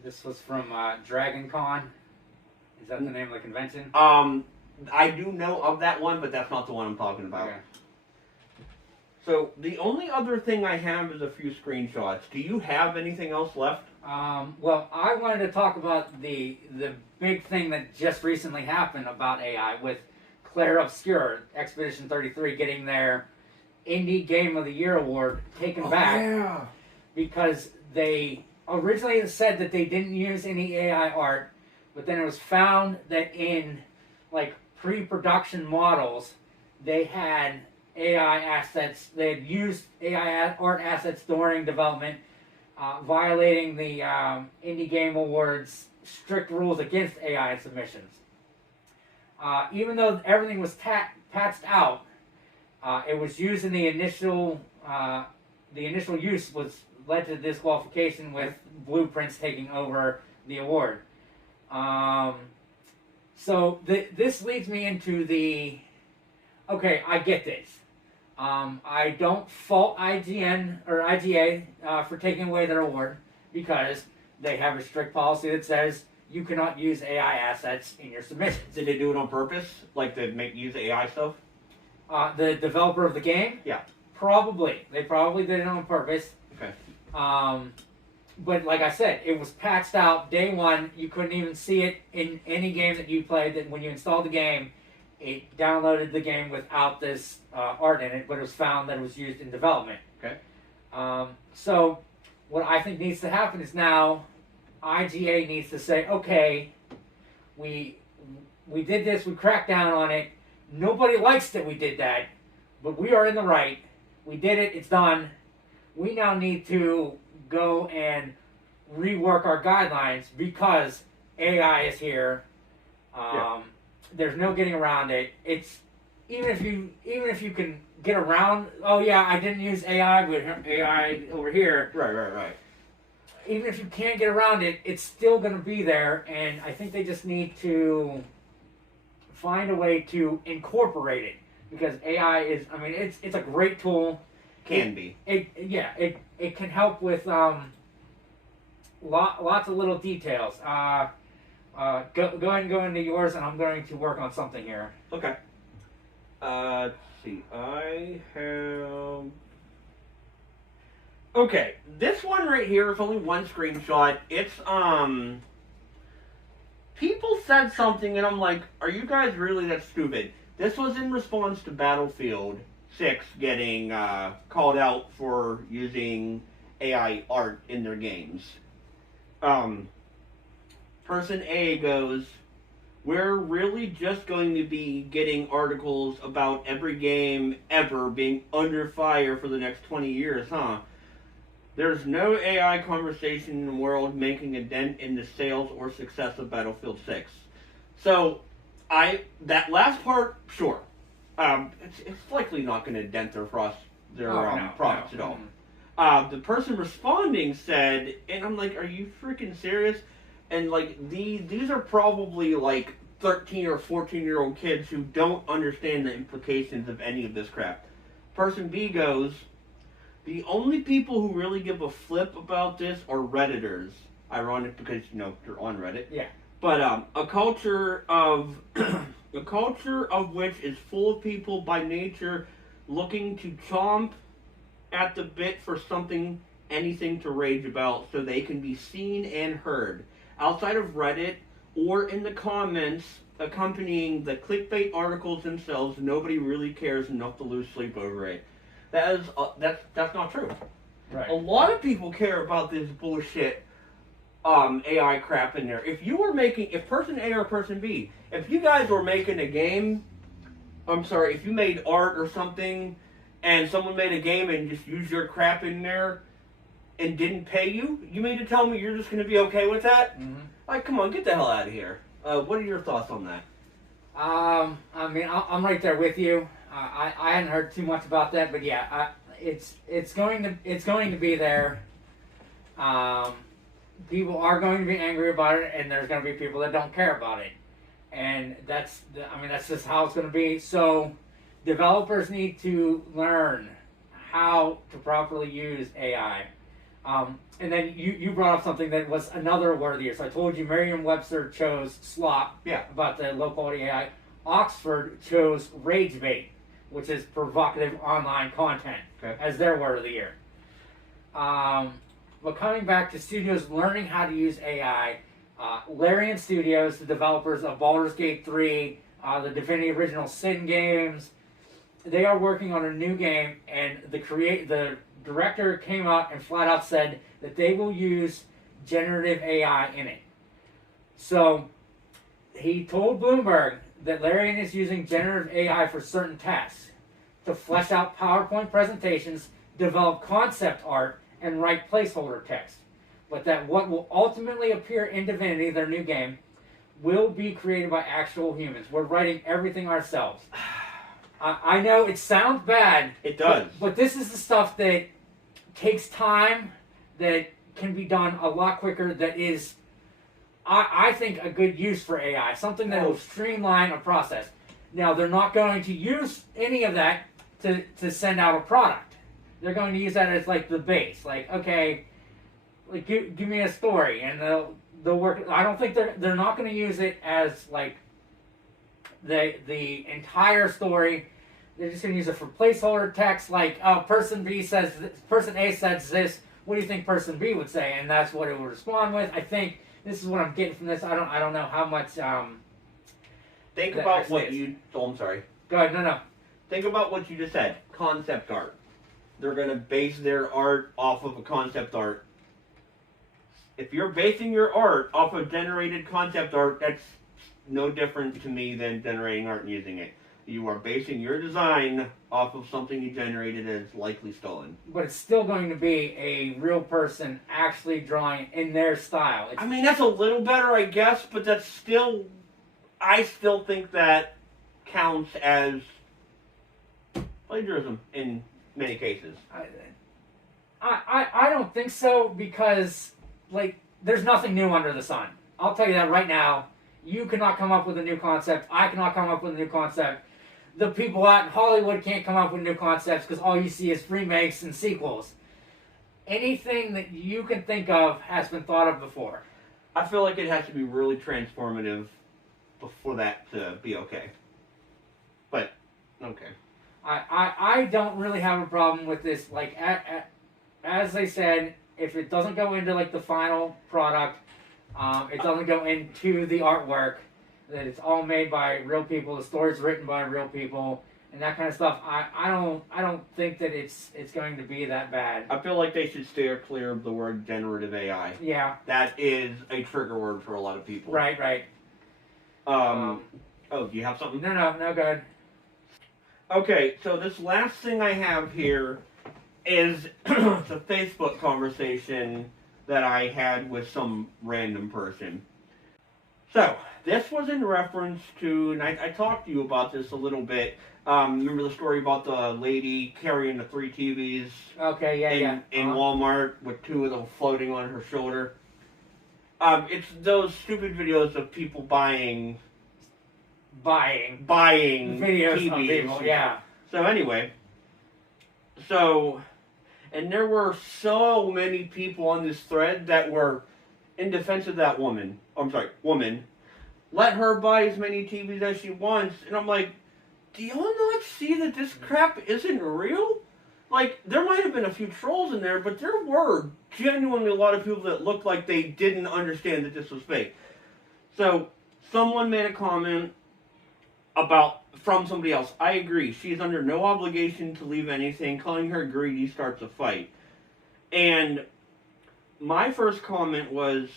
This was from Dragon Con. Is that the name of the convention? I do know of that one, but that's not the one I'm talking about. Okay. So the only other thing I have is a few screenshots. Do you have anything else left? Well, I wanted to talk about the big thing that just recently happened about AI with Claire Obscure, Expedition 33, getting their Indie Game of the Year award taken back Yeah. because they originally said that they didn't use any AI art, but then it was found that in like pre-production models, they had AI assets. They had used AI art assets during development, violating the Indie Game Awards strict rules against AI submissions. Even though everything was patched out, it was used in the initial use was led to disqualification with Blueprints taking over the award. So this leads me into the, okay, I get this. I don't fault IGN or IGA for taking away their award because they have a strict policy that says you cannot use AI assets in your submissions. Did they do it on purpose? Like to use AI stuff? The developer of the game? Yeah. Probably. They probably did it on purpose. Okay. But like I said, it was patched out day one. You couldn't even see it in any game that you played. That when you installed the game, it downloaded the game without this art in it, but it was found that it was used in development. Okay. So what I think needs to happen is now IGA needs to say, okay, we did this, we cracked down on it. Nobody likes that we did that, but we are in the right. We did it, it's done. We now need to go and rework our guidelines because AI is here. There's no getting around it. It's even if you can get around. Oh yeah, I didn't use AI, but AI over here. Right. Even if you can't get around it, it's still going to be there. And I think they just need to find a way to incorporate it because AI is. I mean, it's a great tool. Can be. It can help with lots of little details. Go ahead and go into yours, and I'm going to work on something here. Okay. Let's see. I have. Okay, this one right here is only one screenshot. It's people said something, and I'm like, are you guys really that stupid? This was in response to Battlefield 6 getting called out for using AI art in their games. Person A goes, we're really just going to be getting articles about every game ever being under fire for the next 20 years, huh? There's no AI conversation in the world making a dent in the sales or success of Battlefield 6. So, that last part, sure. It's likely not going to dent their products at all. The person responding said, and I'm like, are you freaking serious? And like these are probably like 13 or 14-year-old kids who don't understand the implications of any of this crap. Person B goes, the only people who really give a flip about this are Redditors. Ironic because you're on Reddit. Yeah. But a culture of which is full of people by nature looking to chomp at the bit for anything to rage about so they can be seen and heard. Outside of Reddit or in the comments accompanying the clickbait articles themselves, nobody really cares enough to lose sleep over it. That's not true. Right. A lot of people care about this bullshit AI crap in there. If person A or person B, if you guys were making a game, if you made art or something, and someone made a game and just used your crap in there and didn't pay you, you mean to tell me you're just going to be okay with that? Mm-hmm. Like, come on, get the hell out of here. What are your thoughts on that? I mean, I'm right there with you. I hadn't heard too much about that, but yeah, it's going to be there. People are going to be angry about it, and there's going to be people that don't care about it, and that's just how it's going to be. So, developers need to learn how to properly use AI. And then you brought up something that was another word of the year. So I told you Merriam-Webster chose slop about the low quality AI. Oxford chose rage bait, which is provocative online content, as their word of the year. But coming back to studios learning how to use AI, Larian Studios, the developers of Baldur's Gate 3, the Divinity Original Sin games, they are working on a new game, and the director came out and flat out said that they will use generative AI in it. So he told Bloomberg that Larian is using generative AI for certain tasks, to flesh out PowerPoint presentations, develop concept art, and write placeholder text. But that what will ultimately appear in Divinity, their new game, will be created by actual humans. We're writing everything ourselves. I know it sounds bad. It does. But this is the stuff that takes time, that can be done a lot quicker, that is, I think, a good use for AI. Something that will streamline a process. Now, they're not going to use any of that to send out a product. They're going to use that as like the base. Like, okay, like give me a story, and they'll work. I don't think they're not going to use it as like the entire story. They're just going to use it for placeholder text, like person B says this, person A says this. What do you think person B would say? And that's what it will respond with. I think this is what I'm getting from this. I don't know how much. Think about what you. Oh, I'm sorry. Go ahead. No. Think about what you just said. Concept art. They're going to base their art off of a concept art. If you're basing your art off of generated concept art, that's no different to me than generating art and using it. You are basing your design off of something you generated as likely stolen. But it's still going to be a real person actually drawing in their style. I mean, that's a little better, I guess, but that's still... I still think that counts as plagiarism in many cases. I don't think so, because, like, there's nothing new under the sun. I'll tell you that right now. You cannot come up with a new concept. I cannot come up with a new concept. The people out in Hollywood can't come up with new concepts because all you see is remakes and sequels. Anything that you can think of has been thought of before. I feel like it has to be really transformative before that to be okay. But, okay. I don't really have a problem with this. Like, as I said, if it doesn't go into, like, the final product, it doesn't go into the artwork, that it's all made by real people, the story's written by real people, and that kind of stuff, I don't think that it's going to be that bad. I feel like they should steer clear of the word generative AI. Yeah. That is a trigger word for a lot of people. Right. Oh, do you have something? No, go ahead. Okay, so this last thing I have here is the Facebook conversation that I had with some random person. So, this was in reference to, and I talked to you about this a little bit. Remember the story about the lady carrying the 3 TVs? Okay, in Walmart with 2 of them floating on her shoulder? It's those stupid videos of people buying videos TVs. of people, yeah. So anyway, and there were so many people on this thread that were in defense of that woman. Let her buy as many TVs as she wants. And I'm like, do y'all not see that this crap isn't real? Like, there might have been a few trolls in there, but there were genuinely a lot of people that looked like they didn't understand that this was fake. So, someone made a comment from somebody else. I agree. She is under no obligation to leave anything. Calling her greedy starts a fight. And my first comment was,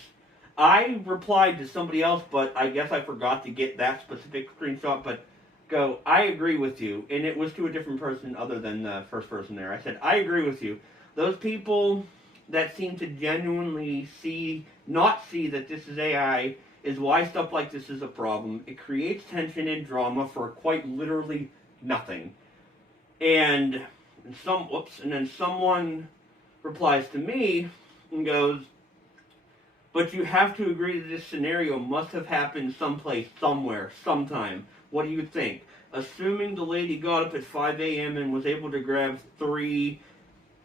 I replied to somebody else, but I guess I forgot to get that specific screenshot, but I agree with you. And it was to a different person other than the first person there. I said, I agree with you. Those people that seem to genuinely not see that this is AI is why stuff like this is a problem. It creates tension and drama for quite literally nothing. And then someone replies to me and goes, but you have to agree that this scenario must have happened someplace, somewhere, sometime. What do you think? Assuming the lady got up at 5 a.m. and was able to grab 3,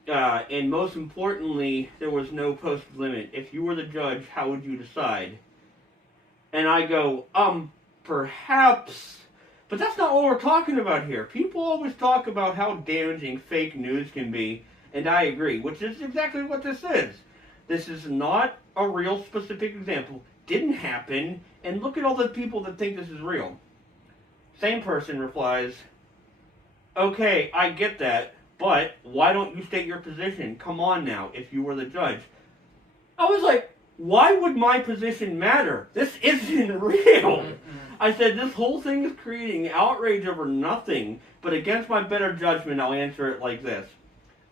and most importantly, there was no posted limit. If you were the judge, how would you decide? And I go, perhaps But that's not what we're talking about here. People always talk about how damaging fake news can be, and I agree, which is exactly what this is. This is not a real specific example. Didn't happen, and look at all the people that think this is real. Same person replies, okay, I get that, but why don't you state your position? Come on now, if you were the judge. I was like, why would my position matter? This isn't real. I said, this whole thing is creating outrage over nothing, but against my better judgment, I'll answer it like this.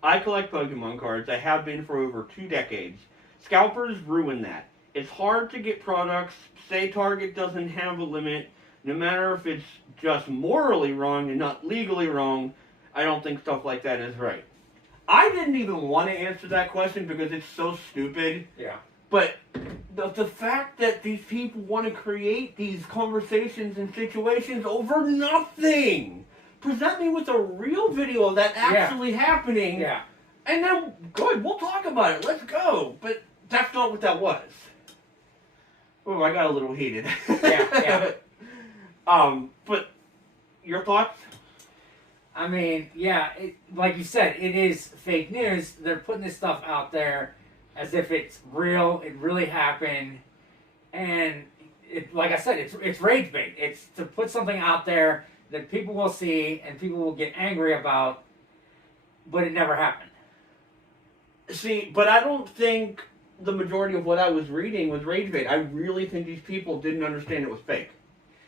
I collect Pokemon cards. I have been for over 2 decades. Scalpers ruin that. It's hard to get products. Say Target doesn't have a limit. No matter if it's just morally wrong and not legally wrong, I don't think stuff like that is right. I didn't even want to answer that question because it's so stupid. Yeah. But the fact that these people want to create these conversations and situations over nothing. Present me with a real video of that actually happening. Yeah. And then, good, we'll talk about it. Let's go. But that's not what that was. Oh, I got a little heated. Yeah. But your thoughts? I mean, yeah, like you said, it is fake news. They're putting this stuff out there as if it's real, it really happened, and like I said, it's rage bait. It's to put something out there that people will see and people will get angry about, but it never happened. See, but I don't think the majority of what I was reading was rage bait. I really think these people didn't understand it was fake.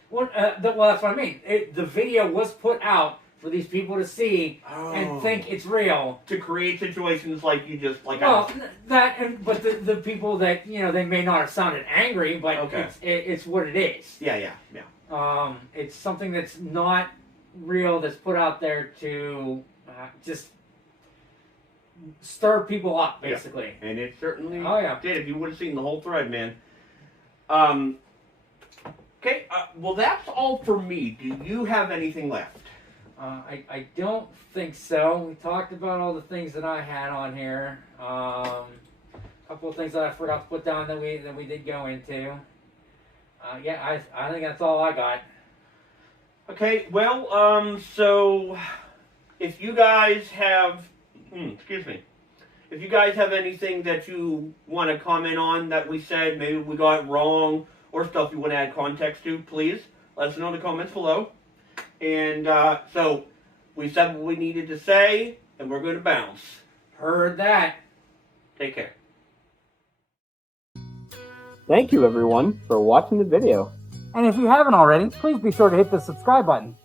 Well, that's what I mean. The video was put out for these people to see and think it's real. To create situations like you just like. Well, but the people that they may not have sounded angry, but it's what it is. Yeah. It's something that's not real that's put out there to just stir people up, basically. Yeah. And it certainly did. If you would have seen the whole thread, man. Okay. Well, that's all for me. Do you have anything left? I don't think so. We talked about all the things that I had on here. A couple of things that I forgot to put down that we did go into. I think that's all I got. Okay, well, so if you guys have, if you guys have anything that you want to comment on that we said, maybe we got wrong, or stuff you want to add context to, please let us know in the comments below. And so we said what we needed to say, and we're going to bounce. Heard that. Take care. Thank you, everyone, for watching the video. And if you haven't already, please be sure to hit the subscribe button.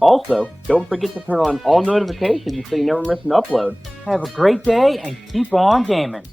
Also, don't forget to turn on all notifications so you never miss an upload. Have a great day and keep on gaming.